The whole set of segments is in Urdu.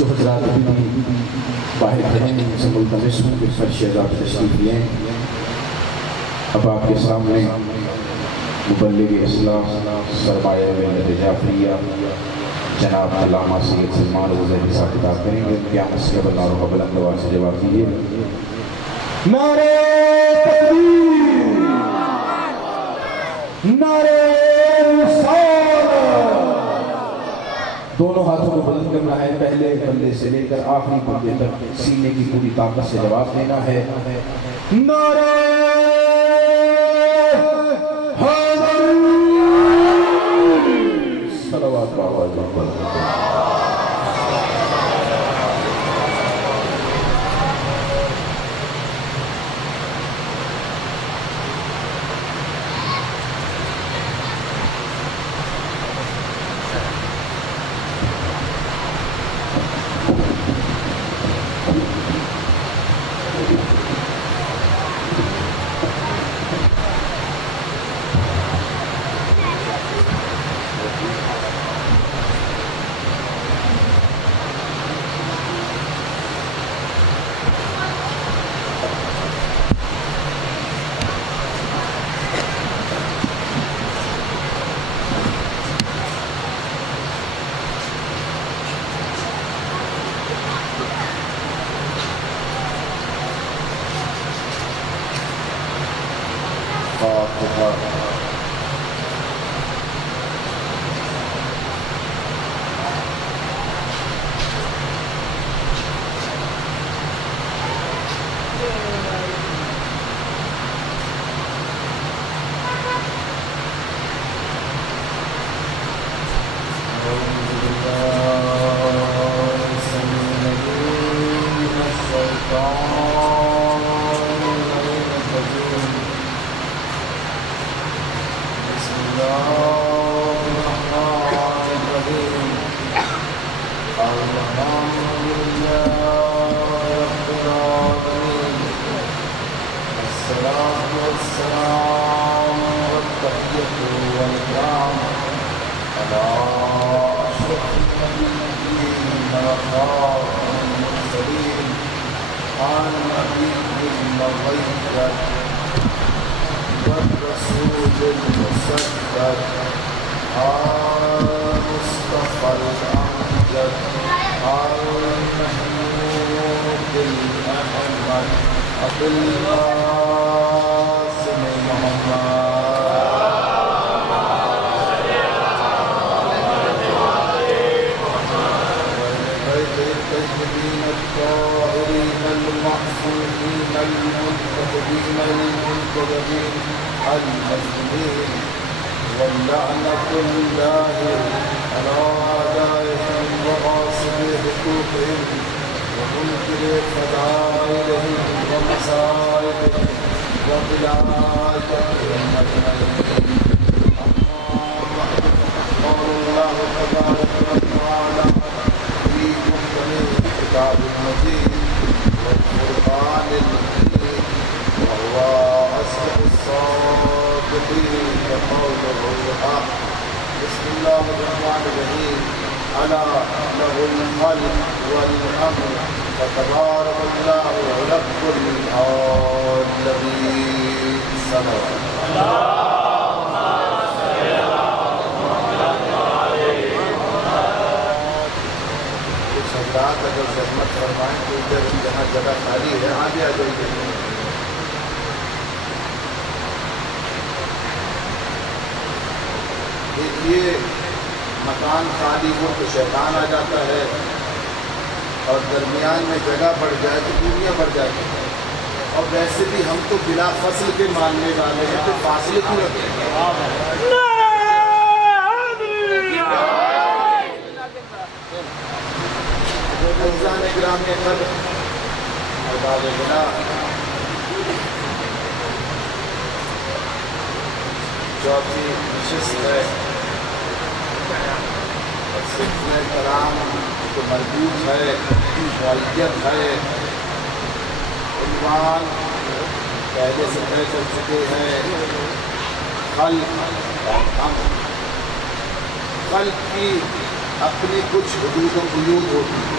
جو حضرات بھی باہر ہیں ان سے ملتمس ہوں کہ سر شہزاد تشریف لیں. اب آپ کے سامنے مبلغ اسلام سرمایہ ملت جعفریہ جناب علامہ سید سلمان حسین صاحب خطاب کریں گے. قیامت سے قبل نعروں کا بلند آواز سے جواب دیجیے. نعرہ تکبیر، نعرہ رسالت. دونوں ہاتھوں کو بلند کرنا ہے، پہلے بندے سے لے کر آخری بندے تک سینے کی پوری طاقت سے جواب دینا ہے. نعرہ صلوات مکان خالی ہو تو شیطان آ جاتا ہے، اور درمیان میں جگہ بڑھ جائے تو دنیا بڑھ جاتی ہے. اور ویسے بھی ہم تو بلا فصل کے ماننے والے ہیں، تو فاصلے کیوں رکھتے ہیں؟ عزیزان گرامی قدر، احباب بنا، چوتھی نشست ہے اور سلسلہ کلام جو مربوط ہے، شرعیت ہے. عنوان پہلے سے طے چل چکے ہیں، خلق اور امر. خلق کی اپنی کچھ حدود و قیود ہوتی ہے،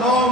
9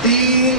3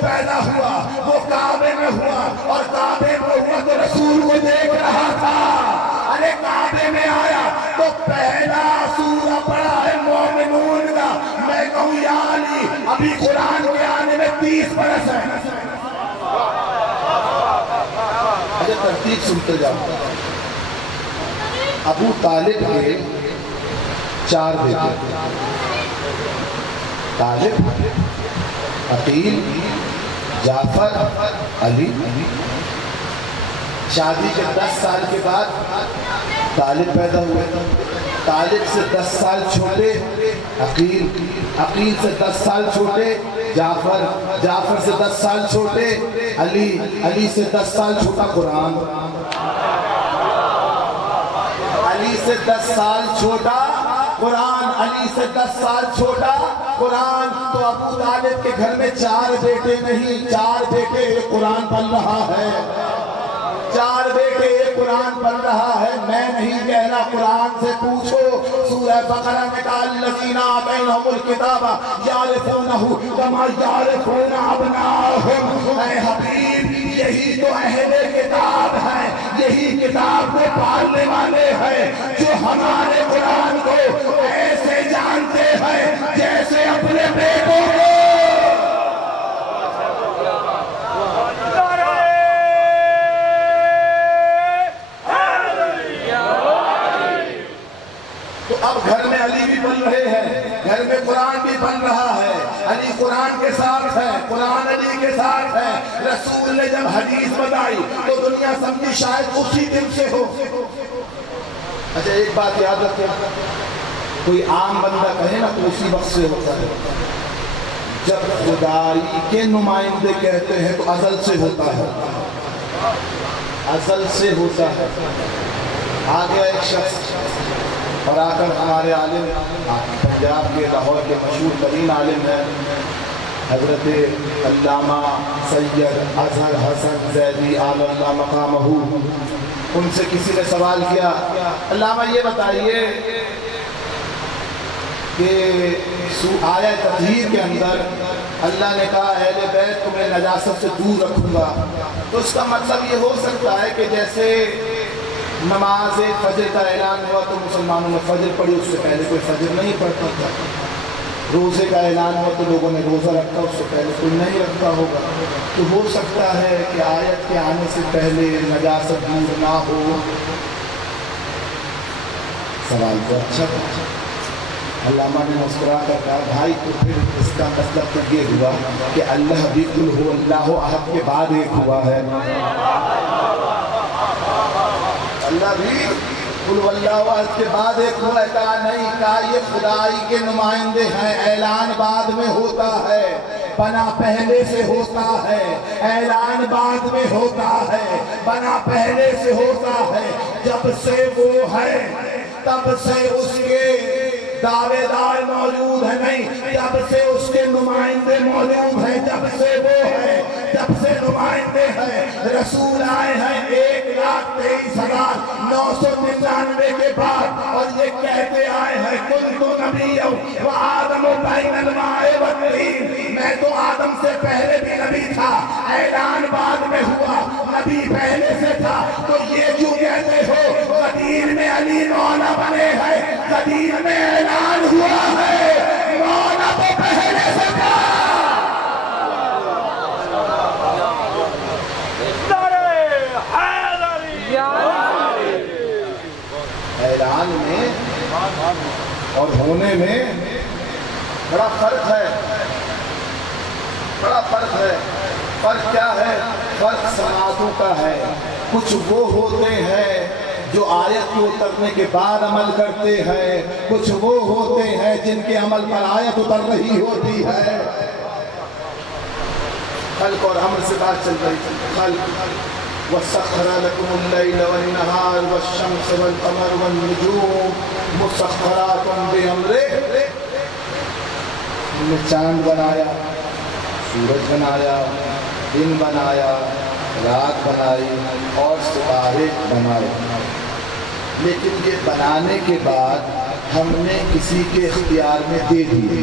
پیدا ہوا وہ کعبے میں ہوا، اور کعبے میں ہوا تو رسول کو دیکھ رہا تھا۔ ارے کعبے میں آیا تو پہلا سورہ پڑھا ہے مومنون کا، میں کہوں یا علی ابھی قرآن کے آنے میں 30 برس ہے۔ اچھا ترتیب سنتے جاؤ۔ ابو طالب کے 4 بیٹے، طالب، عقیل، جعفر، علی۔ شادی کے 10 سال کے بعد طالب پیدا ہوئے، طالب سے 10 سال چھوٹے عقیل، عقیل سے 10 سال چھوٹے جعفر، جعفر سے 10 سال چھوٹے علی، علی سے 10 سال چھوٹا قرآن، علی سے 10 سال چھوٹا قرآن، علی سے 10 سال چھوٹا قرآن۔ تو ابو طالب کے گھر میں 4 بیٹے نہیں، 4 بیٹے ایک قرآن پڑھ رہا ہے، 4 بیٹے ایک قرآن پڑھ رہا ہے۔ میں نہیں کہہ رہا، قرآن سے پوچھو، سورہ بقرہ میں کہا الذین آتیناہم الکتاب یعرفونہ کما یعرفون ابناءہم۔ اے حبیب یہی تو اہل کتاب ہے، یہی کتاب کو پالنے والے ہیں جو ہمارے قرآن کو ایسے جانتے ہیں جیسے اپنے بیٹوں کو۔ تو اب گھر میں علی بھی بن رہے ہیں، گھر میں قرآن بھی بن رہا ہے، علی قرآن کے ساتھ ہے، قرآن علی کے ساتھ ہے۔ رسول نے جب حدیث بتائی تو دنیا سمجھی شاید اسی دن سے ہو۔ اچھا ایک بات یاد رکھیں، کوئی عام بندہ کہے نا تو اسی وقت سے ہوتا ہے، جب خدائی کے نمائندے کہتے ہیں تو ازل سے ہوتا ہے، ازل سے ہوتا ہے۔ آ گیا ایک شخص اور آ کر ہمارے عالم پنجاب کے لاہور کے مشہور ترین عالم ہیں حضرت علامہ سید اظہر حسن زیدی علی اللہ مقامہ، ان سے کسی نے سوال کیا علامہ یہ بتائیے کہ آیت تطہیر کے اندر اللہ نے کہا اہل بیت کو میں نجاست سے دور رکھوں گا، تو اس کا مطلب یہ ہو سکتا ہے کہ جیسے نماز فجر کا اعلان ہوا تو مسلمانوں نے فجر پڑھی، اس سے پہلے کوئی فجر نہیں پڑھتا تھا، روزے کا اعلان ہوا تو لوگوں نے روزہ رکھا، اس سے پہلے کوئی نہیں رکھتا ہوگا، تو ہو سکتا ہے کہ آیت کے آنے سے پہلے نجاست دور نہ ہو۔ سوال تو اچھا تھا، علامہ نے مسکرا کر کہا بھائی تو پھر اس کا مطلب تو یہ ہوا کہ اللہ بھی قل هو اللہ احد کے بعد ایک ہوا ہے، اللہ بھی قل هو اللہ احد کے بعد ایک ہوا ہے۔ کہا نہیں، کہا یہ خدائی کے نمائندے ہیں، اعلان بعد میں ہوتا ہے، بنا پہلے سے ہوتا ہے، اعلان بعد میں ہوتا ہے، بنا پہلے سے ہوتا ہے۔ جب سے وہ ہے تب سے اس کے دعوے دار موجود ہیں، نہیں جب سے اس کے نمائندے موجود ہیں، جب سے وہ ہے جب سے نمائندے ہیں۔ رسول آئے ہیں 1,23,999 کے بعد اور یہ کہتے آئے ہیں کنت نبی و آدم بین الماء والطین، میں تو آدم سے پہلے بھی نبی تھا، اعلان بعد میں ہوا، نبی پہلے سے تھا، تو یہ جو کہتے ہو قدیر میں علی مولا بنے ہیں، قدیر میں اعلان ہوا ہے، مولا تو پہلے سے تھا۔ اعلان میں اور ہونے میں بڑا فرق ہے، بڑا فرق ہے۔ فرق کیا ہے؟ فرق سماعتوں کا ہے۔ کچھ وہ ہوتے ہیں جو آیت کے اترنے کے بعد عمل کرتے ہیں، کچھ وہ ہوتے ہیں جن کے عمل پر آیت اتر رہی ہوتی ہے۔ خلق اور امر سے بات چل رہی ہے، خلق وَسَخَّرَ لَكُمُ اللَّيْلَ وَالنَّهَارَ وَالشَّمْسَ وَالْقَمَرَ وَالنُّجُومُ مُسَخَّرَاتٌ بِأَمْرِهِ، ہم نے چاند بنایا، سورج بنایا، دن بنایا، رات بنائی اور ستارے بنائے، لیکن یہ بنانے کے بعد ہم نے کسی کے اختیار میں دے دیے۔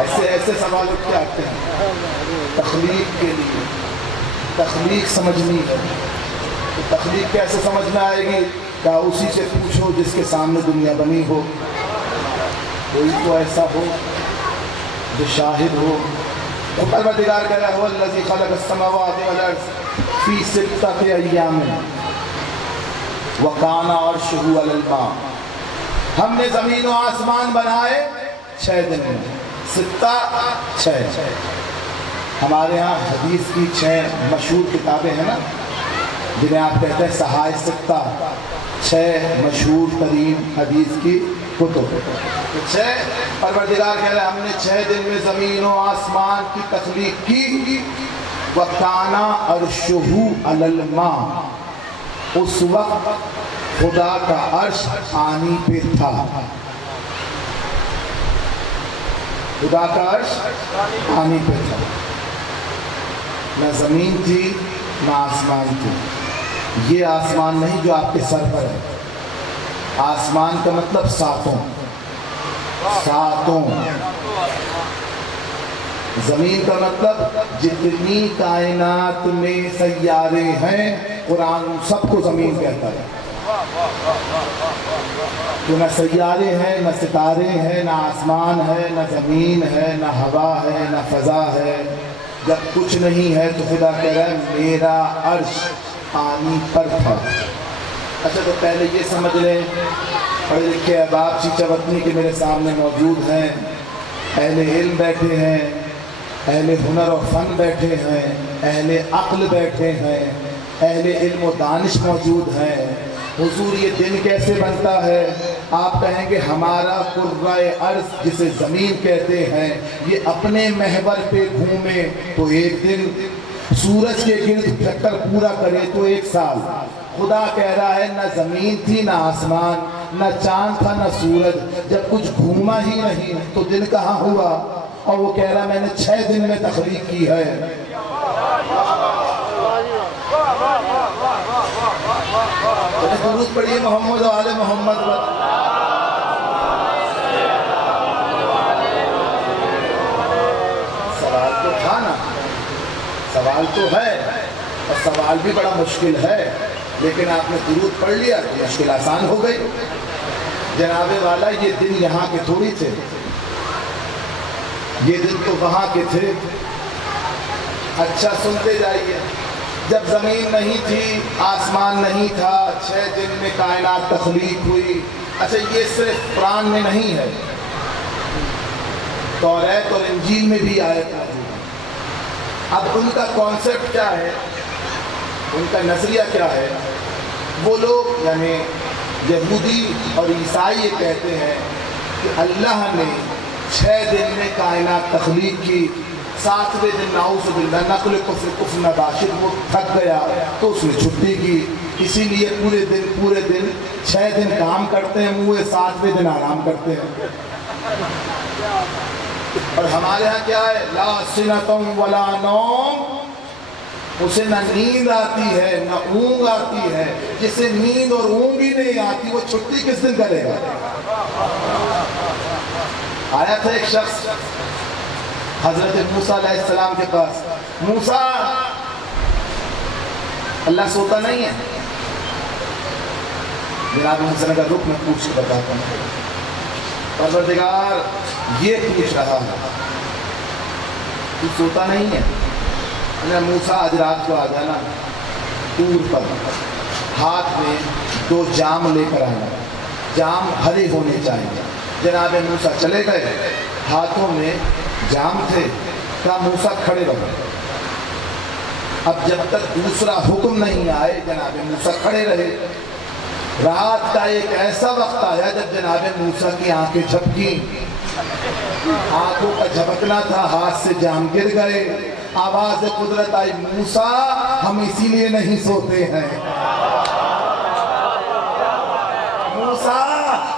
ایسے ایسے سوال اٹھ کے آتے ہیں تخلیق کے لیے. تخلیق سمجھنی ہے تو تخلیق کیسے سمجھ میں آئے گی؟ کیا اسی سے پوچھو جس کے سامنے دنیا بنی ہو. کوئی تو ایسا ہو جو شاہد ہو. تو پروردگار کہہ رہا ہے الذی خلق السماوات والارض فی ستۃ ایام وکان عرشہ علی الماء. ہم نے زمین و آسمان بنائے 6 دن میں. ستہ 6. ہمارے ہاں حدیث کی 6 مشہور کتابیں ہیں نا جنہیں آپ کہتے ہیں صحائف ستہ. 6 مشہور ترین حدیث کی کتب. 6 پروردگار کہہ رہے ہیں ہم نے 6 دن میں زمین و آسمان کی تخلیق کی. وَكَانَ عَرْشُهُ عَلَى الْمَاءِ. اس وقت خدا کا عرش پانی پہ تھا. خدا کا عرش پانی پہ تھا. نہ زمین تھی نہ آسمان تھی. یہ آسمان نہیں جو آپ کے سر پر ہے. آسمان کا مطلب ساتوں. زمین کا مطلب جتنی کائنات میں سیارے ہیں قرآن سب کو زمین کہتا ہے. تو نہ سیارے ہیں نہ ستارے ہیں نہ آسمان ہے نہ زمین ہے نہ ہوا ہے نہ فضا ہے. جب کچھ نہیں ہے تو خدا کہہ رہا ہے میرا عرش پانی پر تھا. اچھا تو پہلے یہ سمجھ لیں پڑھے لکھے احباب چیچا وطنی کے میرے سامنے موجود ہیں. اہل علم بیٹھے ہیں, اہل ہنر و فن بیٹھے ہیں, اہل عقل بیٹھے ہیں, اہل علم و دانش موجود ہیں. حضور یہ دن کیسے بنتا ہے؟ آپ کہیں گے ہمارا قرۂ ارض جسے زمین کہتے ہیں یہ اپنے محور پہ گھومے تو ایک دن, سورج کے گرد چکر پورا کرے تو 1 سال. خدا کہہ رہا ہے نہ زمین تھی نہ آسمان نہ چاند تھا نہ سورج. جب کچھ گھوما ہی نہیں تو دن کہاں ہوا؟ اور وہ کہہ رہا ہے میں نے 6 دن میں تخلیق کی ہے. درود پڑھیے محمد و آل محمد. سوال تو تھا نا, سوال تو ہے اور سوال بھی بڑا مشکل ہے, لیکن آپ نے درود پڑھ لیا تو مشکل آسان ہو گئی. جناب والا یہ دن یہاں کے تھوڑی تھے, یہ دن تو وہاں کے تھے. اچھا سنتے جائیے. جب زمین نہیں تھی آسمان نہیں تھا 6 دن میں کائنات تخلیق ہوئی. اچھا یہ صرف قرآن میں نہیں ہے, توریت اور انجیل میں بھی آیت موجود ہے. اب ان کا کانسیپٹ کیا ہے, ان کا نظریہ کیا ہے؟ وہ لوگ یعنی یہودی اور عیسائی یہ کہتے ہیں کہ اللہ نے 6 دن میں کائنات تخلیق کی, 7ویں دن نعوذ باللہ نقل کفر نباشر وہ تھک گیا تو اس نے چھٹی کی. اسی لیے پورے دن 6 دن کام کرتے ہیں, منہ 7ویں دن آرام کرتے ہیں. اور ہمارے ہاں کیا ہے؟ لا سنۃ ولا نوم. اسے نہ نیند آتی ہے نہ اونگ آتی ہے. جسے نیند اور اونگ ہی نہیں آتی وہ چھٹی کس دن کرے گا؟ آیا تھا ایک شخص حضرت موسیٰ علیہ السلام کے پاس. موسیٰ اللہ سوتا نہیں ہے. جناب موسیٰ کا رخ میں پوچھ کے بتاتا ہوں. پروردگار یہ پوچھ رہا ہے تو سوتا نہیں ہے. موسیٰ آج رات کو آ جانا طور پر, ہاتھ میں 2 جام لے کر آنا. جام بھرے ہونے چاہیے. جناب موسیٰ چلے گئے, ہاتھوں میں جام تھے. کہا موسیٰ کھڑے رہو. اب جب تک دوسرا حکم نہیں آئے جناب موسیٰ کھڑے رہے. رات کا ایک ایسا وقت آیا جب جناب موسیٰ کی آنکھیں جھپکیں. آنکھوں کا جھپکنا تھا, ہاتھ سے جام گر گئے. آواز قدرت آئی, موسیٰ ہم اسی لیے نہیں سوتے ہیں. موسیٰ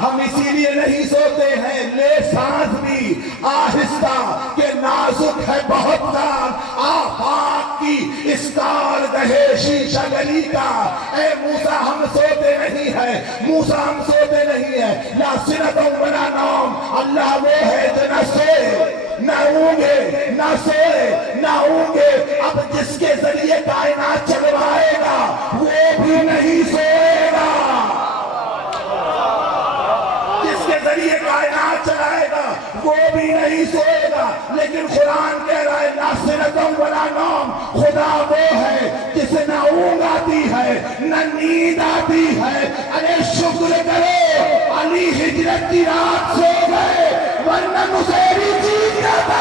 ہم اسی لیے نہیں سوتے ہیں. لے سانس بھی آہستہ کہ نازک ہے بہت کام. آفاق کی اسکار دہے شیشہ گلی کا. اے موسیٰ ہم سوتے نہیں ہیں, موسیٰ ہم سوتے نہیں ہیں. لا سنۃ ولا نوم. اللہ وہ ہے جو نہ سوئے نہ نہ سوئے نہ اونگے، اب جس کے ذریعے کائنات چلوائے گا وہ بھی نہیں سوئے گا، جس کے ذریعے کائنات چلائے گا وہ بھی نہیں سوئے گا۔ لیکن قرآن کہہ رہا ہے ناصرۃ ولا نوم، خدا وہ ہے جسے نہ اونگ آتی ہے نہ نیند آتی ہے۔ ارے شکر کرو علی ہجرت کی رات سو گئے ورنہ نصیری جیت جاتا۔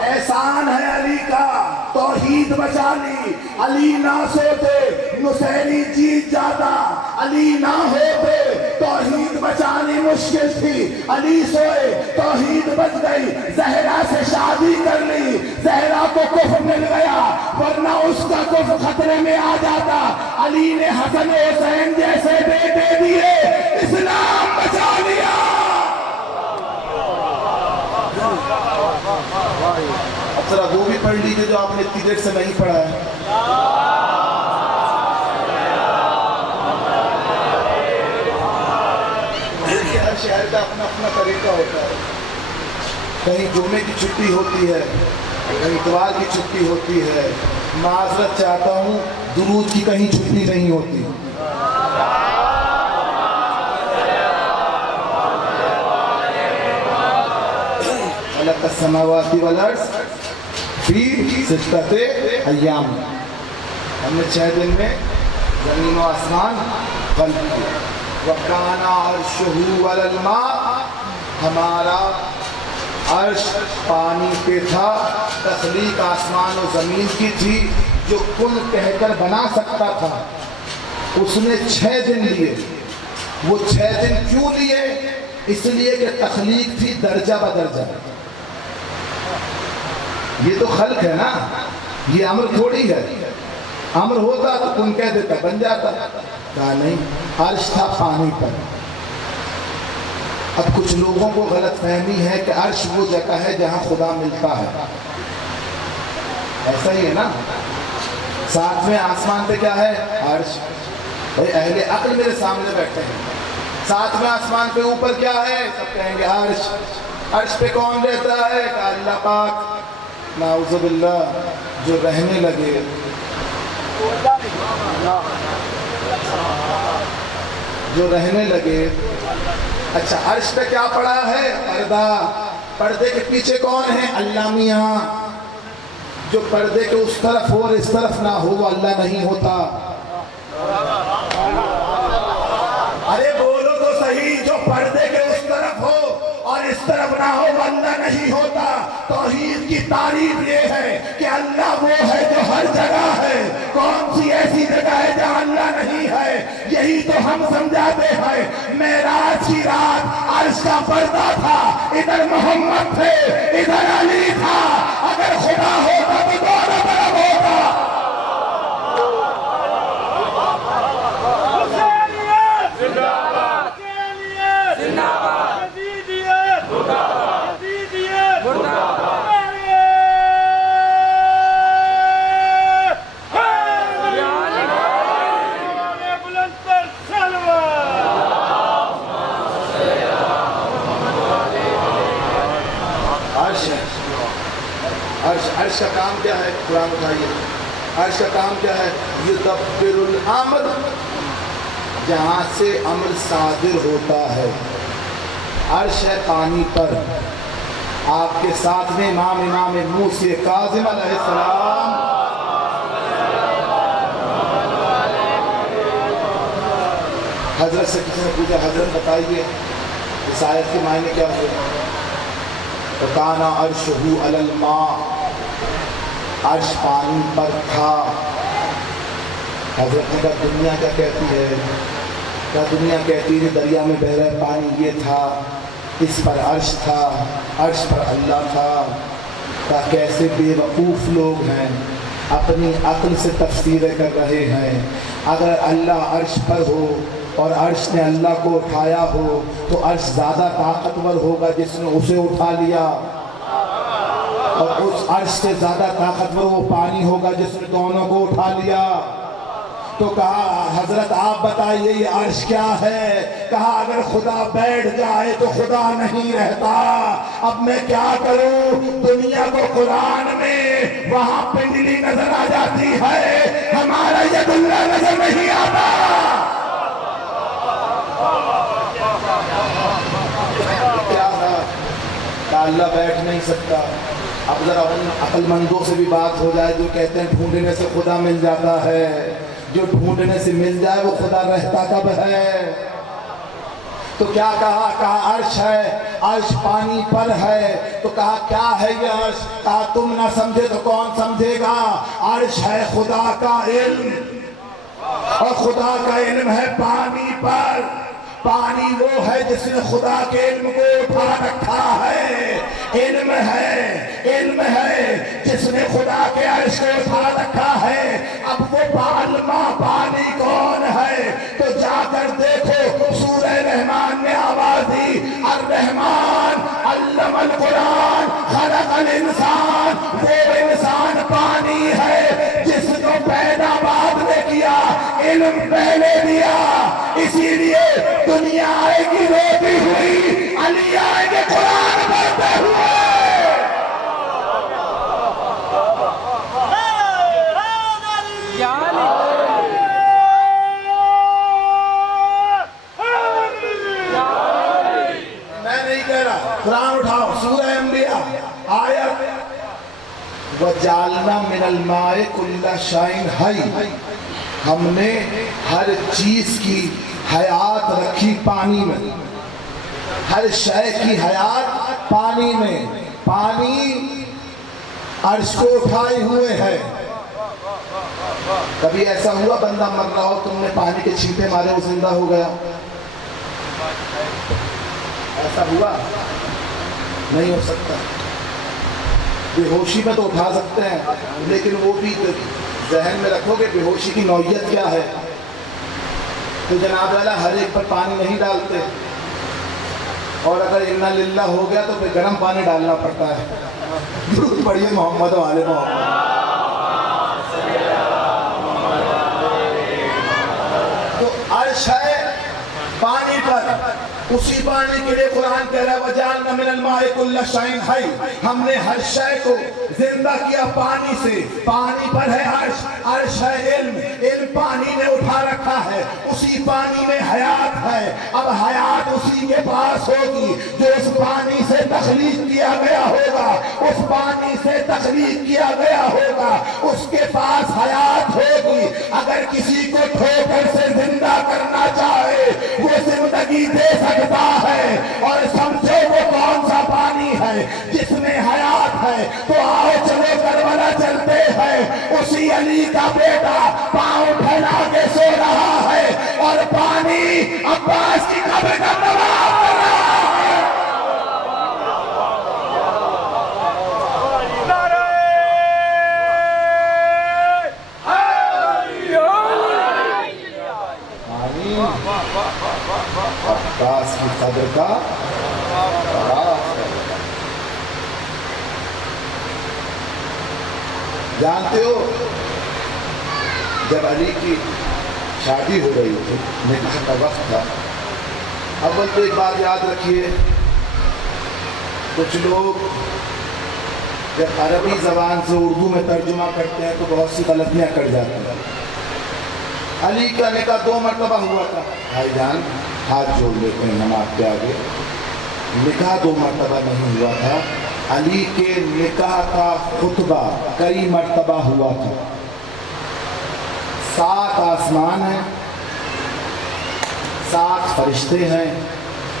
احسان ہے علی کا، توحید بچا لی، علی نہ سوتے نصیری جیت جاتا، علی نہ ہوتے توحید بچانی مشکل تھی، علی سوئے توحید بچ گئی، زہرا سے شادی کر لی، زہرا کو کفر مل گیا ورنہ اس کا کفر خطرے میں آ جاتا، علی نے حسن حسین جیسے بیٹے دیے، اسلام بچا لیا۔ اب ذرا وہ بھی پڑھ لیجیے جو آپ نے اتنی دیر سے نہیں پڑھا ہے۔ ہر شہر کا اپنا اپنا طریقہ ہوتا ہے، کہیں جمعے کی چھٹی ہوتی ہے، کہیں اتوار کی چھٹی ہوتی ہے، معذرت چاہتا ہوں درود کی کہیں چھٹی نہیں ہوتی۔ خلق السماوات والارض فی ستۃ ایام، ہم نے 6 دن میں زمین و آسمان خلق کیا۔ وَكَانَ عَرْشُهُ عَلَى الْمَاءِ، ہمارا عرش پانی پہ تھا، تخلیق آسمان و زمین کی تھی، جو کن کہہ کر بنا سکتا تھا، اس نے 6 دن لیے۔ وہ 6 دن کیوں لیے؟ اس لیے کہ تخلیق تھی درجہ بدرجہ۔ یہ تو خلق ہے نا، یہ امر تھوڑی ہے، امر ہوتا تو کن کہہ دیتا بن جاتا، کہا نہیں، عرش تھا پانی پر۔ اب کچھ لوگوں کو غلط فہمی ہے کہ عرش وہ جگہ ہے جہاں خدا ملتا ہے، ایسا ہی ہے نا۔ 7ویں آسمان پہ کیا ہے؟ عرش۔ بھائی اہل عقل میرے سامنے بیٹھے ہیں، 7ویں آسمان پہ اوپر کیا ہے؟ سب کہیں گے عرش۔ عرش پہ کون رہتا ہے؟ کہ اللہ پاک، نعوذ باللہ، جو رہنے لگے، جو رہنے لگے۔ اچھا عرش پہ کیا پڑا ہے؟ پردہ۔ پردے کے پیچھے کون ہے؟ اللہ میاں۔ جو پردے کے اس طرف ہو اور اس طرف نہ ہو وہ اللہ نہیں ہوتا۔ ارے بولو تو صحیح، جو پردے کے اس طرف ہو اور اس طرف نہ ہو وہ اللہ نہیں ہوتا۔ توحید کی تعریف یہ ہے کہ اللہ وہ ہے جو ہر جگہ ہے۔ کون سی ایسی جگہ ہے جہاں اللہ نہیں ہے؟ یہی تو ہم سمجھاتے ہیں۔ معراج کی رات عرش کا پردہ تھا، ادھر محمد تھے، ادھر علی تھا۔ اگر خدا ہوتا تو دونوں طرف ہوتا۔ عرش کا کام کیا ہے؟ قرآن بتائیے، عرش کا کام کیا ہے؟ یدبر الامر، جہاں سے امر صادر ہوتا ہے۔ عرش ہے پانی پر۔ آپ کے ساتھ میں امام موسیٰ کاظم علیہ السلام، حضرت سے کسی نے پوچھا حضرت بتائیے اس آیت کے معنی کیا ہوئے؟ وَكَانَ عَرْشُهُ عَلَى الْمَاءِ، عرش پانی پر تھا۔ حضرت نے کہا دنیا کیا کہتی ہے؟ کیا دنیا کہتی ہے دریا میں بہ رہا پانی یہ تھا، اس پر عرش تھا، عرش پر اللہ تھا۔ کہا کیسے بے وقوف لوگ ہیں، اپنی عقل سے تفسیریں کر رہے ہیں۔ اگر اللہ عرش پر ہو اور عرش نے اللہ کو اٹھایا ہو تو عرش زیادہ طاقتور ہوگا جس نے اسے اٹھا لیا۔ اور اس عرش سے زیادہ طاقتور وہ پانی ہوگا جس نے دونوں کو اٹھا لیا. تو کہا حضرت آپ بتائیے یہ عرش کیا ہے؟ کہا اگر خدا بیٹھ جائے تو خدا نہیں رہتا. اب میں کیا کروں؟ دنیا کو قرآن میں وہاں پنڈلی نظر آ جاتی ہے، ہمارا ید اللہ نظر نہیں آتا. کیا ہے کہ اللہ بیٹھ نہیں سکتا. اب ذرا ان عقل مندوں سے بھی بات ہو جائے جو کہتے ہیں ڈھونڈنے سے خدا مل جاتا ہے. جو ڈھونڈنے سے مل جائے وہ خدا رہتا کب ہے؟ تو کیا کہا؟ کہا عرش ہے، عرش پانی پر ہے. تو کہا کیا ہے یہ عرش؟ کہا تم نہ سمجھے تو کون سمجھے گا. عرش ہے خدا کا علم، اور خدا کا علم ہے پانی پر. پانی وہ ہے جس نے خدا کے علم کو اٹھا رکھا ہے. علم ہے جس نے خدا کے عرش کو اٹھا رکھا ہے. اب وہ پالما پانی کون ہے؟ تو جا کر دیکھو سورہ رحمان میں آواز دی، الرحمن علم القرآن خلق الانسان. وہ انسان پانی ہے جس کو پیدا بعد میں کیا، علم پہلے دیا. اسی لیے دنیا آئے گی روتی ہوئی، علی آئے گے قرآن پڑھتے ہوئے. میں نہیں کہہ رہا، قرآن اٹھاؤ سورہ انبیاء آیت وَجَعَلْنَا مِنَ الْمَاءِ كُلَّ شَيْءٍ حَيٍّ. ہم نے ہر چیز کی حیات رکھی پانی میں، ہر شے کی حیات پانی میں. پانی عرش کو اٹھائے ہوئے ہے. کبھی ایسا ہوا بندہ مر رہا ہو، تم نے پانی کے چھینٹے مارے وہ زندہ ہو گیا؟ ایسا ہوا؟ نہیں ہو سکتا. بے ہوشی میں تو اٹھا سکتے ہیں، لیکن وہ بھی ذہن میں رکھو کہ بے ہوشی کی نوعیت کیا ہے. تو جناب والا ہر ایک پر پانی نہیں ڈالتے، اور اگر انا للہ ہو گیا تو پھر گرم پانی ڈالنا پڑتا ہے. درود پڑھیے محمد و آل محمد. تو عرش ہے پانی پر، اسی پانی کے لیے قرآن کہہ رہا ہے وَجَعَلْنَا مِنَ الْمَاءِ كُلَّ شَيْءٍ حَيٍّ. ہم نے ہر شے کو زندہ کیا پانی سے. پانی پر ہے عرش، عرش ہے علم، علم پانی نے اٹھا رکھا ہے. اسی پانی میں حیات ہے. اب حیات اسی کے پاس ہوگی جو اس پانی سے تخلیق کیا گیا ہوگا. اس پانی سے تخلیق کیا گیا ہوگا، اس کے پاس حیات ہوگی. اگر کسی کو ٹھوکر سے زندہ کرنا چاہے وہ زندگی دے سکتا ہے. اور سمجھو وہ کون سا پانی ہے جس میں حیات ہے. تو آؤ چلو کربلا چلتے ہیں. اسی علی کا بیٹا پاؤں پھیلا کے سو رہا ہے اور پانی عباس کی قبر کا طواف کر رہا ہے. عباس کی قبر کا جانتے ہو، جب علی کی شادی ہو رہی تھی، نکاح کا وقت تھا. اول تو ایک بات یاد رکھیے، کچھ لوگ جب عربی زبان سے اردو میں ترجمہ کرتے ہیں تو بہت سی غلطیاں کر جاتی ہیں. علی کا نکاح 2 مرتبہ ہوا تھا. بھائی جان ہاتھ جوڑ لیتے ہیں نماز کے آگے. نکاح 2 مرتبہ نہیں ہوا تھا. علی کے نکاح کا خطبہ کئی مرتبہ ہوا تھا. 7 آسمان ہیں، 7 فرشتے ہیں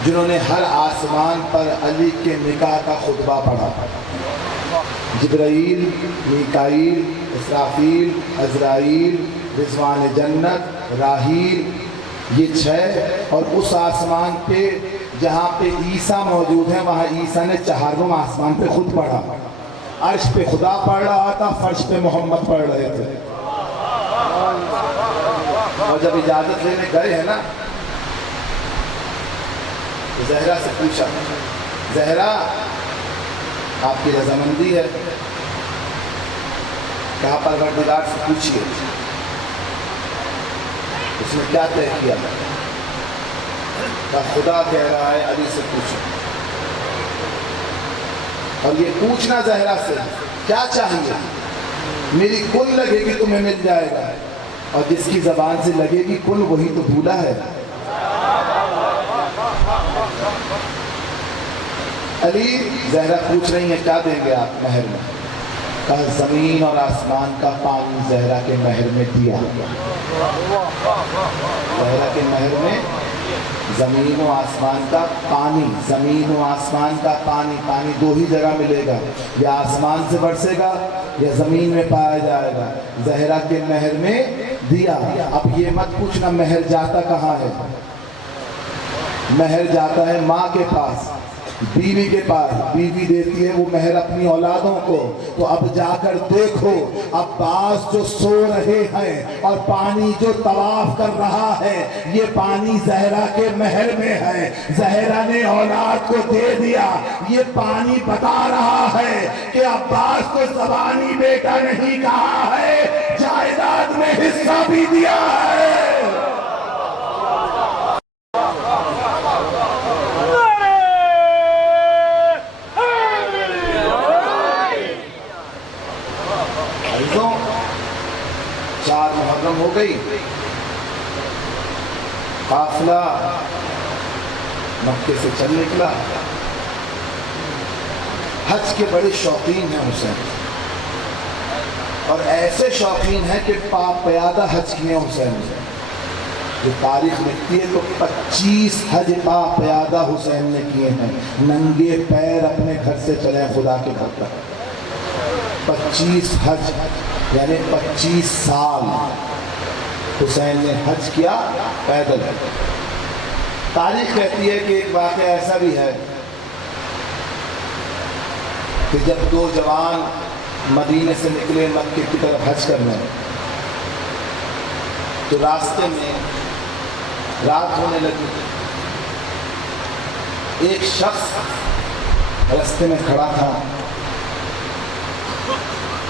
جنہوں نے ہر آسمان پر علی کے نکاح کا خطبہ پڑھا. جبرائیل، میکائیل، اسرافیل، عزرائیل، رضوان جنت، راحیل، یہ 6. اور اس آسمان پہ جہاں پہ عیسیٰ موجود ہیں وہاں عیسیٰ نے 4واں آسمان پہ خود پڑھا. عرش پہ خدا پڑھ رہا تھا، فرش پہ محمد پڑھ رہے تھے. اور جب اجازت لینے گئے ہیں نا، زہرا سے پوچھا، زہرا آپ کی رضامندی ہے؟ کہا پروردگار سے پوچھیے۔ اس نے کیا طے کیا؟ کہا خدا کہہ رہا ہے علی سے پوچھو۔ اور یہ پوچھنا زہرا سے کیا چاہیے؟ میری کل لگے گی تمہیں مل جائے گا، اور جس کی زبان سے لگے گی کل وہی تو بھولا ہے۔ علی، زہرا پوچھ رہی ہیں کیا دیں گے آپ مہر میں؟ کہا زمین اور آسمان کا پانی زہرا کے مہر میں دیا۔ زہرا کے مہر میں زمین و آسمان کا پانی، زمین و آسمان کا پانی، پانی دو ہی جگہ ملے گا، یا آسمان سے برسے گا یا زمین میں پایا جائے گا۔ زہرا کے مہر میں دیا۔ اب یہ مت پوچھنا مہر جاتا کہاں ہے۔ مہر جاتا ہے ماں کے پاس، بیوی کے پاس، بیوی دیتی ہے وہ مہر اپنی اولادوں کو۔ تو اب جا کر دیکھو، عباس جو سو رہے ہیں اور پانی جو طواف کر رہا ہے، یہ پانی زہرا کے مہر میں ہے۔ زہرا نے اولاد کو دے دیا۔ یہ پانی بتا رہا ہے کہ عباس کو زبانی بیٹا نہیں کہا ہے، جائیداد میں حصہ بھی دیا ہے۔ چار محرم ہو گئی، قافلہ مکے سے چل نکلا۔ حج کے بڑے شوقین ہیں حسین، اور ایسے شوقین ہیں کہ پاک پیادہ حج کیے حسین نے۔ جو تاریخ لکھتی ہے تو 25 حج پاک پیادہ حسین نے کیے ہیں، ننگے پیر اپنے گھر سے چلے خدا کے گھر تک۔ 25 حج یعنی 25 سال حسین نے حج کیا پیدل۔ تاریخ کہتی ہے کہ ایک واقعہ ایسا بھی ہے کہ جب دو جوان مدینے سے نکلے مکے کی طرف حج کرنے، تو راستے میں رات ہونے لگی۔ ایک شخص راستے میں کھڑا تھا،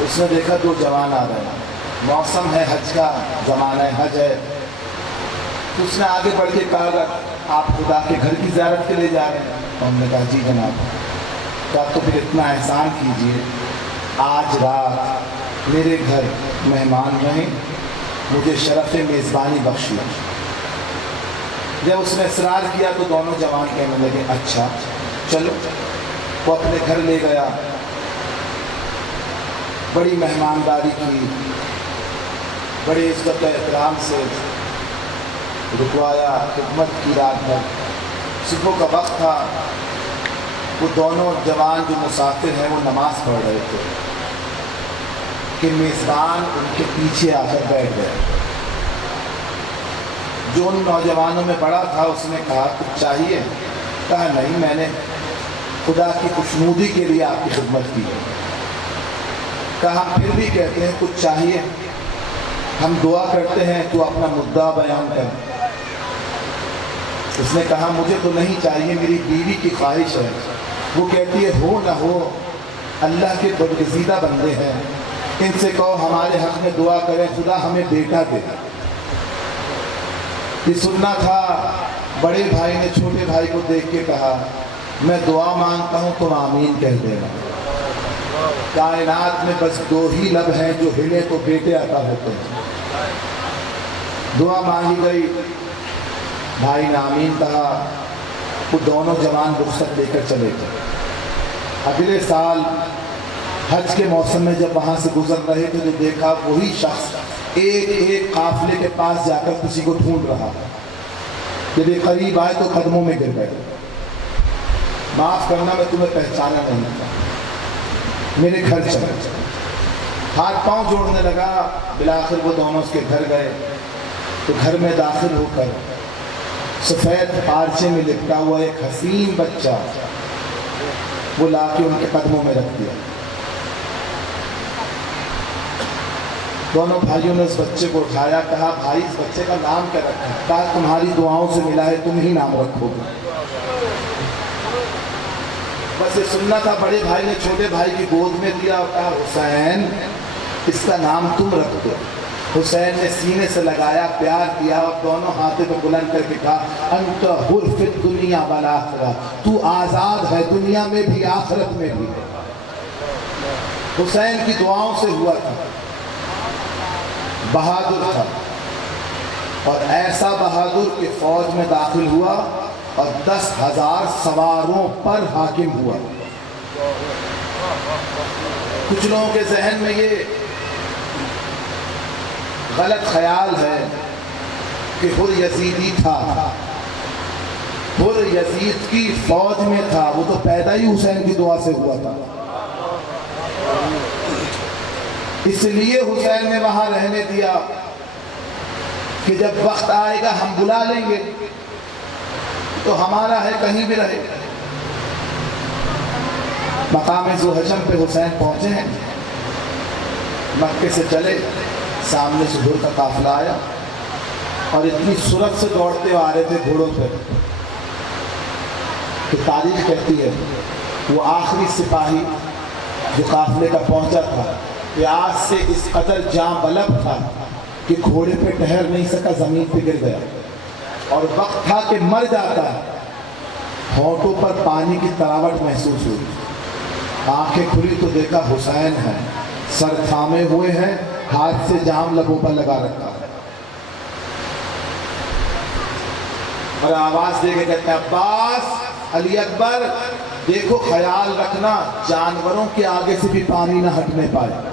اس نے دیکھا دو جوان آ رہے ہیں، موسم ہے حج کا، زمانہ حج ہے، تو اس نے آگے بڑھ کے کہا آپ خدا کے گھر کی زیارت کے لیے جا رہے ہیں؟ ہم نے کہا جی جناب۔ کہا تو پھر اتنا احسان کیجئے، آج رات میرے گھر مہمان رہیں، مجھے شرف میزبانی بخشیے۔ جب اس نے اصرار کیا تو دونوں جوان کہنے لگے اچھا چلو۔ وہ اپنے گھر لے گیا، بڑی مہمانداری کی، بڑی عزت و احترام سے رکوایا، خدمت کی رات بھر۔ صبح کا وقت تھا، وہ دونوں جوان جو مسافر ہیں وہ نماز پڑھ رہے تھے کہ میزبان ان کے پیچھے آ کر بیٹھ گئے۔ جو ان نوجوانوں میں بڑا تھا اس نے کہا کچھ چاہیے؟ کہا نہیں، میں نے خدا کی خوشنودی کے لیے آپ کی خدمت کی ہے۔ کہا پھر بھی کہتے ہیں کچھ چاہیے؟ ہم دعا کرتے ہیں تو اپنا مدعا بیان کر۔ اس نے کہا مجھے تو نہیں چاہیے، میری بیوی کی خواہش ہے، وہ کہتی ہے ہو نہ ہو اللہ کے برگزیدہ بندے ہیں، ان سے کہو ہمارے حق میں دعا کریں خدا ہمیں بیٹا دے۔ یہ سننا تھا۔ بڑے بھائی نے چھوٹے بھائی کو دیکھ کے کہا میں دعا مانگتا ہوں تم آمین کہہ دینا۔ کائنات میں بس دو ہی لب ہیں جو ہلے تو بیٹے عطا ہوتے ہیں۔ دعا مانگی گئی، بھائی نے آمین کہا، وہ دونوں جوان رخصت لے کر چلے گئے۔ اگلے سال حج کے موسم میں جب وہاں سے گزر رہے تھے تو دیکھا وہی شخص ایک ایک قافلے کے پاس جا کر کسی کو ڈھونڈ رہا۔ جب یہ قریب آئے تو قدموں میں گر گئے، معاف کرنا میں تمہیں پہچانا نہیں تھا، میرے گھر چلے۔ ہاتھ پاؤں جوڑنے لگا، بالآخر وہ دونوں اس کے گھر گئے تو گھر میں داخل ہو کر سفید پارچے میں لپٹا ہوا ایک حسین بچہ وہ لا کے ان کے قدموں میں رکھ دیا۔ دونوں بھائیوں نے اس بچے کو اٹھایا، کہا بھائی اس بچے کا نام کیا رکھا؟ کہا تمہاری دعاؤں سے ملا ہے، تم ہی نام رکھو گے۔ بس یہ سننا تھا، بڑے بھائی نے چھوٹے بھائی کی گود میں دیا اور کہا حسین اس کا نام تم رکھ دو۔ حسین نے سینے سے لگایا، پیار کیا اور دونوں ہاتھوں کو بلند کر کے کہا انت حر فی الدنیا والآخرہ، تو آزاد ہے دنیا میں بھی آخرت میں بھی۔ حسین کی دعاؤں سے ہوا تھا، بہادر تھا، اور ایسا بہادر کہ فوج میں داخل ہوا اور 10,000 سواروں پر حاکم ہوا۔ کچھ لوگوں کے ذہن میں یہ غلط خیال ہے کہ حر یزیدی تھا، حر یزید کی فوج میں تھا، وہ تو پیدا ہی حسین کی دعا سے ہوا تھا۔ اس لیے حسین نے وہاں رہنے دیا کہ جب وقت آئے گا ہم بلا لیں گے تو ہمارا ہے کہیں بھی رہے۔ مقام ذوحجم پہ حسین پہنچے ہیں، مکے سے چلے، سامنے سے گھوڑ کا قافلہ آیا اور اتنی سرعت سے دوڑتے آ رہے تھے گھوڑوں پہ کہ تاریخ کہتی ہے وہ آخری سپاہی جو قافلے کا پہنچا تھا پیاس سے اس قدر جاں بلب تھا کہ گھوڑے پہ ٹھہر نہیں سکا، زمین پہ گر گیا اور وقت تھا کہ مر جاتا ہے۔ ہونٹوں پر پانی کی تراوٹ محسوس ہوئی، آنکھیں کھلی تو دیکھا حسین ہے، سر تھامے ہوئے ہیں، ہاتھ سے جام لبوں پر لگا رکھا ہے اور آواز دے کے کہتے ہیں عباس، علی اکبر، دیکھو خیال رکھنا جانوروں کے آگے سے بھی پانی نہ ہٹنے پائے،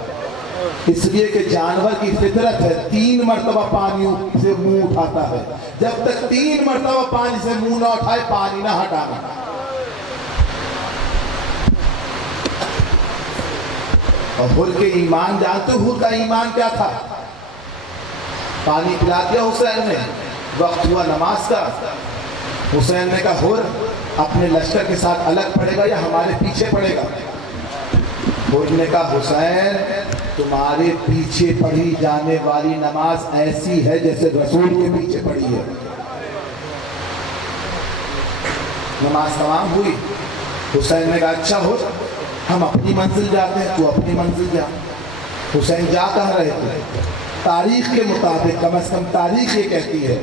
اس لیے کہ جانور کی فطرت ہے 3 مرتبہ پانی سے منہ اٹھاتا ہے، جب تک 3 مرتبہ پانی سے منہ نہ اٹھائے پانی نہ ہٹانا۔ اور حر کے ایمان جانتے ہو حر کا ایمان کیا تھا؟ پانی پلا دیا حسین نے، وقت ہوا نماز کا، حسین نے کہا حر اپنے لشکر کے ساتھ الگ پڑے گا یا ہمارے پیچھے پڑے گا؟ حر نے کہا حسین تمہارے پیچھے پڑھی جانے والی نماز ایسی ہے جیسے رسول کے پیچھے پڑھی ہے۔ نماز تمام ہوئی، حسین نے کہا اچھا ہو ہم اپنی منزل جاتے ہیں، تو اپنی منزل جا۔ حسین جا کہاں رہے تھے؟ تاریخ کے مطابق، کم از کم تاریخ یہ کہتی ہے،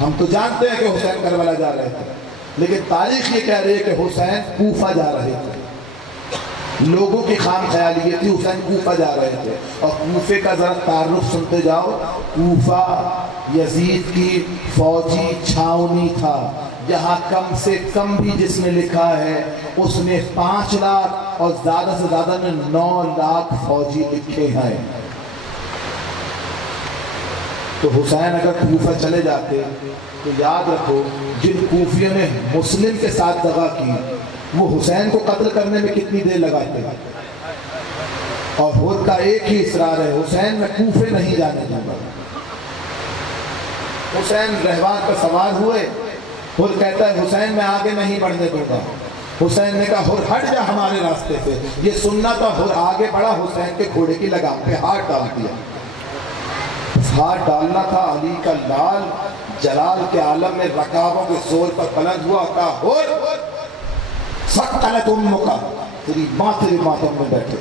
ہم تو جانتے ہیں کہ حسین کربلا جا رہے تھے، لیکن تاریخ یہ کہہ رہی ہے کہ حسین کوفہ جا رہے تھے۔ لوگوں کی خام خیالی یہ تھی حسین کوفہ جا رہے تھے، اور کوفے کا ذرا تعارف سنتے جاؤ۔ کوفہ یزید کی فوجی چھاونی تھا، جہاں کم سے کم بھی جس نے لکھا ہے اس نے 5 لاکھ اور زیادہ سے زیادہ نے 9 لاکھ فوجی لکھے ہیں۔ تو حسین اگر کوفہ چلے جاتے تو یاد رکھو جن کوفیوں نے مسلم کے ساتھ دغا کی وہ حسین کو قتل کرنے میں کتنی دیر لگاتے ہیں، اور حر کا ایک ہی اصرار ہے حسین میں کوفے نہیں جانے دوں گا۔ حسین رہوان پر سوار ہوئے، حر کہتا ہے حسین میں آگے نہیں بڑھنے دوں گا۔ حسین نے کہا حر ہٹ جا ہمارے راستے سے، یہ سننا تھا۔ حر آگے بڑھا، حسین کے گھوڑے کی لگام پہ ہاتھ ڈال دیا۔ ہاتھ ڈالنا تھا، علی کا لال جلال کے عالم میں رکابوں کے زور پر بلند ہوا، کہا حر سقلت امک، تیری ماں تیری ماتم میں بیٹھے۔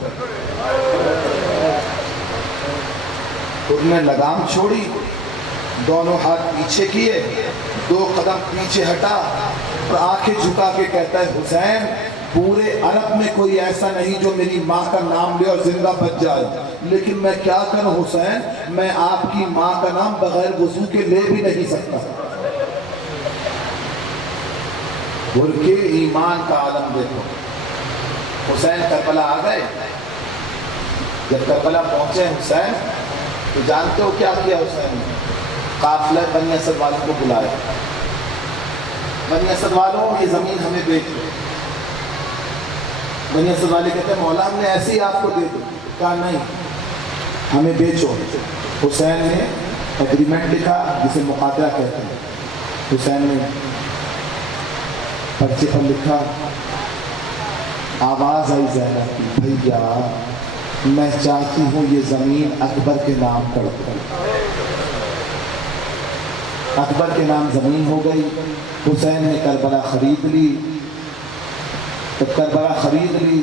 حر نے لگام چھوڑی، دونوں ہاتھ پیچھے کیے، 2 قدم پیچھے ہٹا اور آنکھیں جھکا کے کہتا ہے حسین پورے عرب میں کوئی ایسا نہیں جو میری ماں کا نام لے اور زندہ بچ جائے، لیکن میں کیا کروں حسین، میں آپ کی ماں کا نام بغیر وضو کے لے بھی نہیں سکتا۔ حر کے ایمان کا عالم دیکھو۔ حسین کربلا آ گئے، جب کربلا پہنچے حسین تو جانتے ہو کیا کیا حسین نے؟ قافلہ بنی اسد والوں کو بلایا، بنی اسد والوں یہ زمین ہمیں بیچ دو۔ بنی اسد والے کہتے ہیں مولا ہم نے ایسے ہی آپ کو دے دو، کہا نہیں ہمیں بیچو۔ حسین نے ایگریمنٹ لکھا جسے مقادرہ کہتے ہیں، حسین نے پرچے پر لکھا، آواز آئی زینب کی بھیا میں چاہتی ہوں یہ زمین اکبر کے نام کر دو۔ اکبر کے نام زمین ہو گئی۔ حسین نے کربلا خرید لی، جب کربلا خرید لی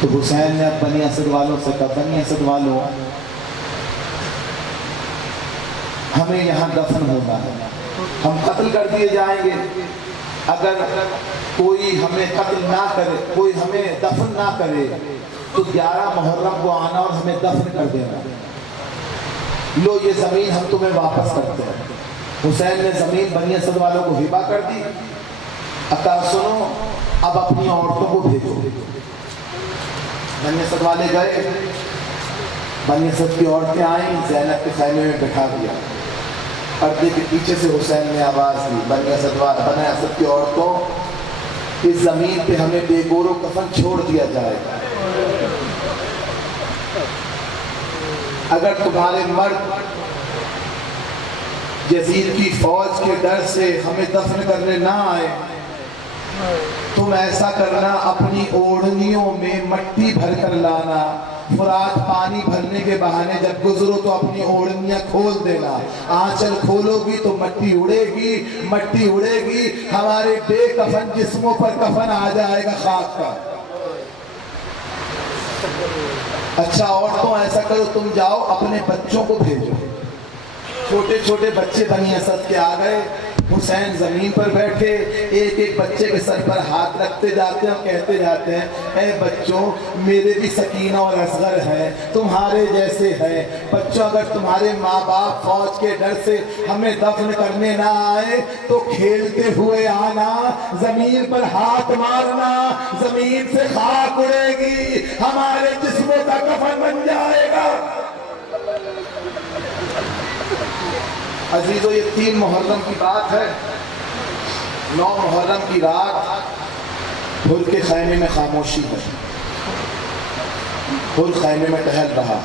تو حسین نے اب بنی اسد والوں سے کہا بنی اسد والوں ہمیں یہاں دفن ہونا ہے، ہم قتل کر دیے جائیں گے، اگر کوئی ہمیں قتل نہ کرے، کوئی ہمیں دفن نہ کرے تو 11 محرم کو آنا اور ہمیں دفن کر دینا، لو یہ زمین ہم تمہیں واپس کرتے ہیں۔ حسین نے زمین بنی اسد والوں کو ہبا کر دی۔ عطا سنو، اب اپنی عورتوں کو بھیجو۔ بنی اسد والے گئے، بنی اسد کی عورتیں آئیں، زینب کے خیمے میں بٹھا دیا۔ پردے کے پیچھے سے حسین نے آواز دی، بنی اسد کی عورتوں، اس زمین پہ ہمیں بے گور و کفن چھوڑ دیا جائے گا، اگر تمہارے مرد یزید کی فوج کے ڈر سے ہمیں دفن کرنے نہ آئے، تم ایسا کرنا اپنی اوڑھنیوں میں مٹی بھر کر لانا، فرات پانی بھرنے کے بہانے جب گزرو تو اپنی اوڑھنیاں کھول دینا، آنچل کھولو گی تو مٹی اڑے گی، ہمارے بے کفن جسموں پر کفن آ جائے گا خاک کا۔ اچھا عورتوں ایسا کرو، تم جاؤ اپنے بچوں کو بھیجو۔ چھوٹے چھوٹے بچے بنی اسد کے آ گئے، حسین زمین پر بیٹھے، ایک ایک بچے کے سر پر ہاتھ رکھتے جاتے ہیں اور کہتے جاتے ہیں اے بچوں، میرے بھی سکینہ اور اصغر ہیں، تمہارے جیسے ہیں بچوں، اگر تمہارے ماں باپ فوج کے ڈر سے ہمیں دفن کرنے نہ آئے تو کھیلتے ہوئے آنا، زمین پر ہاتھ مارنا، زمین سے خاک اڑے گی، ہمارے جسموں کا کفن بن جائے گا۔ عزیزو، یہ 3 محرم کی بات ہے۔ 9 محرم کی رات حر کے خیمے میں خاموشی ہے، حر خیمے میں ٹہل رہا،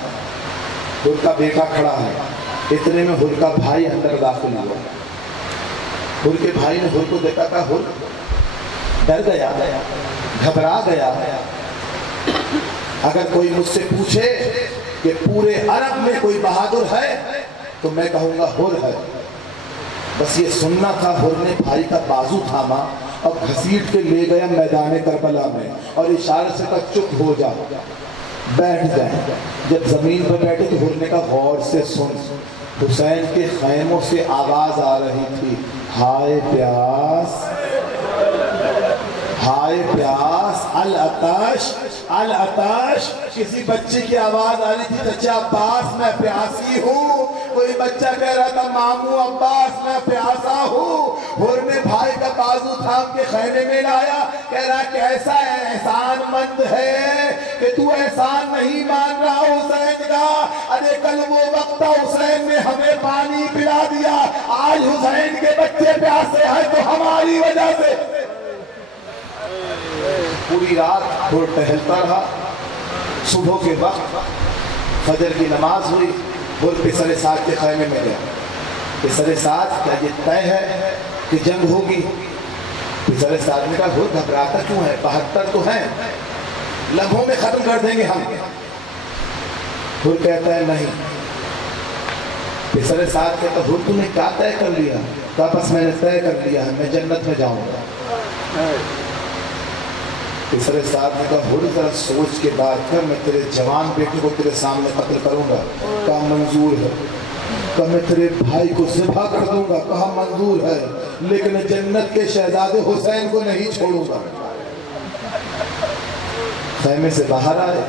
حر کا بیٹا کھڑا ہے، اتنے میں حر کا بھائی اندر داخل ہوا۔ حر کے بھائی نے حر کو دیکھا، کہا حر ڈر گیا، گھبرا گیا، اگر کوئی مجھ سے پوچھے کہ پورے عرب میں کوئی بہادر ہے تو میں کہوں گا حر ہے۔ بس یہ سننا تھا، حر نے بھائی کا بازو تھاما اور گھسیٹ کے لے گیا میدان کربلا میں اور اشارے سے کہا چپ ہو جا، بیٹھ جائے۔ جب زمین پر بیٹھے تو حر نے کہا غور سے سن۔ حسین کے خیموں سے آواز آ رہی تھی، ہائے پیاس، ہائے پیاس، العطش، العطش۔ کسی بچے کی آواز آ رہی تھی، چچا عباس میں پیاسی ہوں۔ کوئی بچہ کہہ رہا تھا ماموں عباس میں پیاسا ہوں۔ حر نے بھائی کا بازو تھام کے خیمے میں لایا، کہہ رہا کیسا احسان مند ہے کہ تو احسان نہیں مان رہا حسین کا۔ ارے کل وہ وقت تھا حسین نے ہمیں پانی پلا دیا، آج حسین کے بچے پیاسے ہیں تو ہماری وجہ سے۔ پوری رات حر ٹہلتا رہا، صبح کے وقت فجر کی نماز ہوئی، حر پسر سعد کے خیمے میں گیا۔ پسر سعد، کیا یہ طے ہے کہ جنگ ہوگی؟ پسر سعد نے کہا حر گھبراتا کیوں ہے، 72 تو ہیں، لمحوں میں ختم کر دیں گے ہم۔ حر کہتا ہے نہیں۔ پسر سعد کہتا حر تم نے کیا طے کر لیا؟ کہا بس میں نے طے کر لیا ہے، میں جنت میں جاؤں گا۔ پسر سعد نے کہا حر ذرا سوچ کے بات کر، میں تیرے جوان بیٹے کو تیرے سامنے قتل کروں گا۔ کہا منظور ہے۔ کہا میں تیرے بھائی کو ذبح کر دوں گا۔ کہا منظور ہے، لیکن جنت کے شہزادے حسین کو نہیں چھوڑوں گا۔ خیمے سے باہر آئے،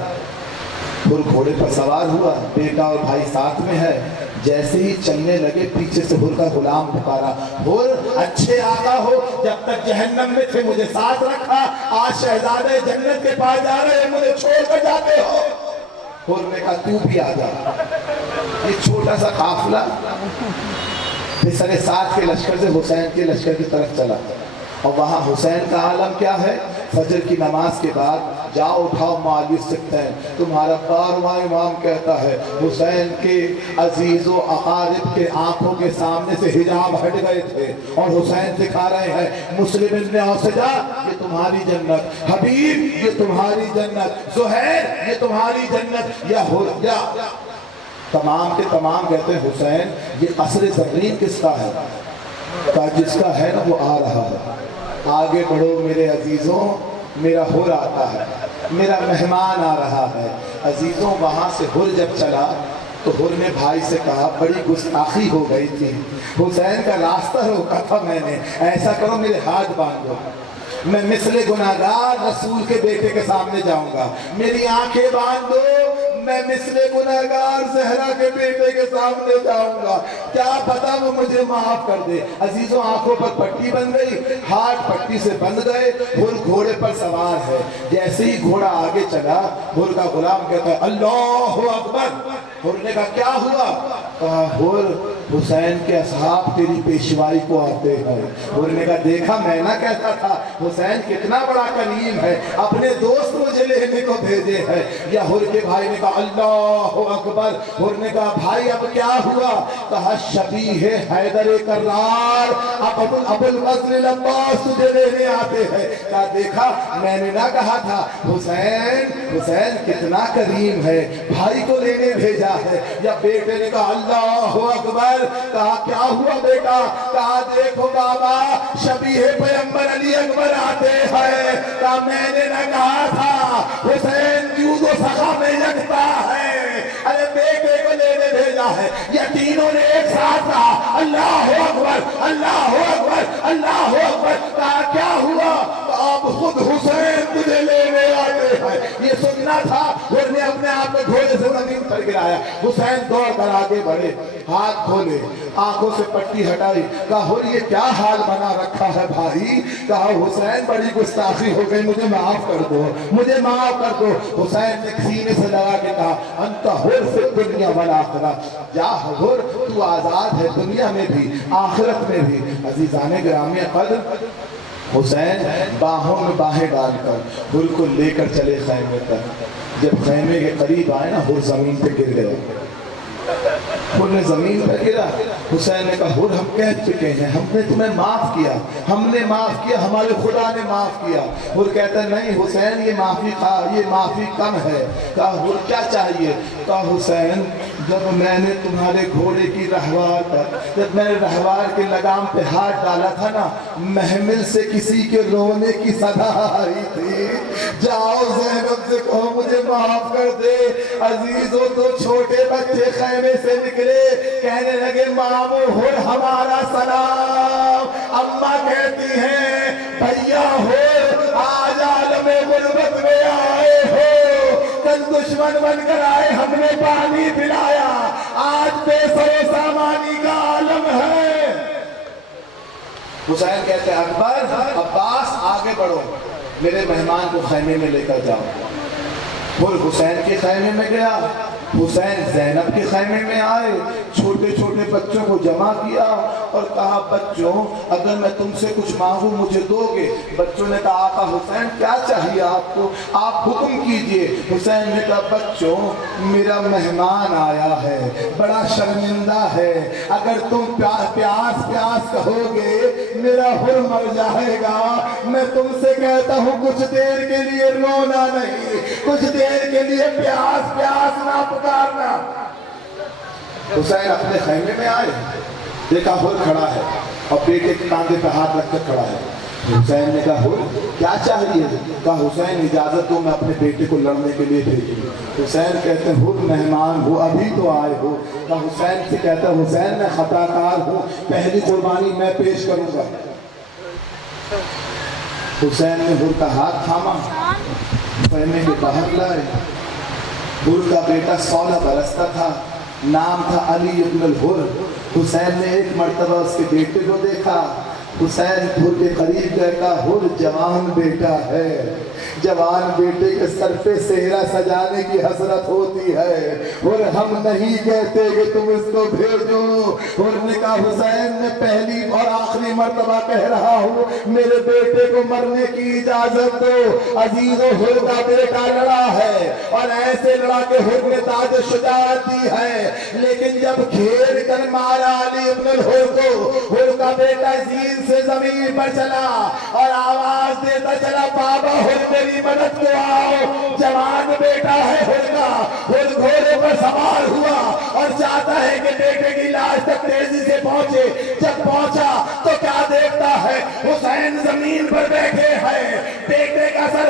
حر گھوڑے پر سوار ہوا، بیٹا اور بھائی ساتھ میں ہے۔ جیسے ہی چلنے لگے پیچھے سے حر کا غلام پکارا، حر اچھے آقا ہو، جب تک جہنم میں تھے مجھے ساتھ رکھا، آج شہزادے جنت کے پاس جا رہے ہیں، مجھے چھوڑ کر جاتے ہو۔ حر نے کہا تو بھی آ جا۔ یہ چھوٹا سا قافلہ پسر سعد کے لشکر سے حسین کے لشکر کی طرف چلا، اور وہاں حسین کا عالم کیا ہے؟ فجر کی نماز کے بعد جاؤ اٹھاؤ معالی سکتین، تمہارا 12واں امام کہتا ہے حسین کے عزیز و اقارب کے آنکھوں کے سامنے سے حجاب ہٹ گئے تھے اور حسین دکھا رہے ہیں مسلم ابن اوسجا یہ تمہاری جنت، حبیب یہ تمہاری جنت، زہیر یہ تمہاری جنت، یا تمام کے تمام کہتے ہیں حسین یہ قصر زرین کس کا ہے؟ کہا جس کا ہے نا وہ آ رہا ہے، آگے بڑھو میرے عزیزوں، میرا ہور آتا ہے، میرا مہمان آ رہا ہے۔ عزیزوں وہاں سے ہور جب چلا تو ہور نے بھائی سے کہا بڑی گستاخی ہو گئی تھی، حسین کا راستہ روکا تھا میں نے، ایسا کرو میرے ہاتھ باندھو، میں مثل گناہگار رسول کے بیٹے کے سامنے جاؤں گا، میری آنکھیں باندھ دو، میں مثل گناہگار زہرا کے بیٹے کے سامنے جاؤں گا، کیا پتا وہ مجھے معاف کر دے۔ عزیزوں آنکھوں پر پٹی بن گئی، ہاتھ پٹی سے بند گئے، ہور گھوڑے پر سوار ہے، جیسے ہی گھوڑا آگے چلا ہور کا غلام کہتا ہے اللہ اکبر۔ ہور نے کہا کیا ہوا؟ کہا ہور حسین کے اصحاب تیری پیشوائی کو آتے ہیں۔ ہور نے کہا دیکھا میں نہ کہتا تھا حسین کتنا بڑا کریم ہے، اپنے دوست مجھے لینے کو بھیجے ہے۔ یا ہور کے بھائی نے کہا اللہ اکبر۔ ہور نے کہا بھائی اب کیا ہوا؟ کہا شبیہ حیدر کرار ابو الفضل العباس تجھے لینے آتے ہیں۔ کہا دیکھا میں نے نہ کہا تھا حسین کتنا کریم ہے، بھائی کو لینے بھیجا ہے۔ یا بیٹے نے کہا اللہ اکبر۔ کہا کیا ہوا بیٹا؟ کہا دیکھو بابا شبیہ پیغمبر علی اکبر آتے ہیں۔ کہا میں نے نہ کہا تھا حسین جود و سخا میں یکتا ہے، ارے بیٹے کو لینے بھیجا ہے۔ یا تینوں نے ایک ساتھ کہا اللہ اکبر اللہ اکبر اللہ اکبر۔ کہا کیا ہوا؟ اب خود حسین تجھے لینے آتے ہیں۔ یہ سننا تھا، اور نے اپنے آپ میں گھوڑے سے زمین پر گرایا۔ حسین دوڑ کر آگے بڑھے، ہاتھ کھولے، آنکھوں سے پٹی ہٹائی۔ کہا ہور یہ کیا حال بنا رکھا ہے بھائی؟ کہا حسین بڑی گستاخی ہو گئی، مجھے معاف کر دو، مجھے معاف کر دو۔ حسین نے سینے سے لگا کے کہا انت حر فی الدنیا والآخرہ، جا ہور تو آزاد ہے دنیا میں بھی آخرت میں بھی۔ عزیزان گرامی قدر، حسین باہوں میں باہیں ڈال کر ہور کو لے کر چلے خیمے تک۔ جب خیمے کے قریب آئے نا ہور زمین پہ گر گئے، ہور نے زمین پہ گرا۔ حسین نے کہا ہور ہم کہہ چکے ہیں، ہم نے تمہیں معاف کیا، ہم نے معاف کیا، ہمارے خدا نے معاف کیا۔ ہور کہتا ہے نہیں حسین یہ معافی کم ہے۔ کہا ہور کیا چاہیے؟ کہا حسین جب میں نے تمہارے گھوڑے کی رہوار پر، جب میں نے رہوار کے لگام پہ ہاتھ ڈالا تھا نا، محمل سے کسی کے رونے کی صدا آئی تھی، جاؤ زینب سے کہو مجھے معاف کر دے۔ عزیزو تو چھوٹے بچے خیمے سے نکلے، کہنے لگے مامو ہور ہمارا سلام۔ اماں کہتی ہیں بھیا ہور آج عالم غربت میں آئے ہو، کل دشمن بن کر آئے ہم نے پانی پلایا، آج بے سر و سامانی کا عالم ہے۔ حسین کہتے ہیں اکبر عباس آگے بڑھو، میرے مہمان کو خیمے میں لے کر جاؤ۔ پھر حسین کے خیمے میں گیا، حسین زینب کے خیمے میں آئے، چھوٹے چھوٹے بچوں کو جمع کیا اور کہا بچوں اگر میں تم سے کچھ مانگوں مجھے دو گے؟ بچوں نے کہا آقا حسین کیا چاہیے آپ کو، آپ حکم کیجئے۔ حسین نے کہا بچوں میرا مہمان آیا ہے، بڑا شرمندہ ہے، اگر تم پیاس کہو گے میرا ہر مر جائے گا۔ میں تم سے کہتا ہوں کچھ دیر کے لیے رونا نہیں، کچھ دیر کے لیے پیاس نہ پکارنا۔ حسین اپنے خیمے میں آئے، دیکھا ہر کھڑا ہے اور بیٹے کے کاندھے پہ ہاتھ رکھ کر کھڑا ہے۔ حسین نے کہا ہر کیا چاہیے؟ کہا حسین اجازت دو میں اپنے بیٹے کو لڑنے کے لیے بھیجوں۔ حسین کہتے ہیں ہر مہمان ہو ابھی تو آئے ہو۔ کہا حسین سے کہتا ہے حسین میں خطا کار ہوں، پہلی قربانی میں پیش کروں گا۔ حسین نے ہر کا ہاتھ تھاما، خیمے کے باہر لائے۔ ہر کا بیٹا 16 برس کا تھا، نام تھا علی ابن الحر۔ حسین نے ایک مرتبہ اس کے بیٹے کو دیکھا، حسین ہر کے قریب گئے، کہا ہر جوان بیٹا ہے، جوان بیٹے کے سر پہ صحرا سجانے کی حسرت ہوتی ہے، اور ہم نہیں کہتے کہ تم اس کو بھیجو۔ ہر نے کہا حسین میں پہلی اور آخری مرتبہ کہہ رہا ہوں میرے بیٹے کو مرنے کی اجازت دو۔ عزیزو ہر کا بیٹا لڑا ہے اور ایسے لڑا کہ ہر نے تاج شجاعت دی ہے، لیکن جب گھیر کر مارا علی ابن الحر کو، ہر کا بیٹا زین سے زمین پر چلا اور آواز دیتا چلا بابا ہر میری مدد کو آؤ۔ جوان بیٹا ہے ہر کا، ہر گھوڑے پر سوار ہوا اور چاہتا ہے کہ بیٹے کی لاش تک تیزی سے پہنچے۔ جب پہنچا تو کیا دیکھتا ہے؟ حسین زمین پر بیٹھے ہیں، بیٹے کا سر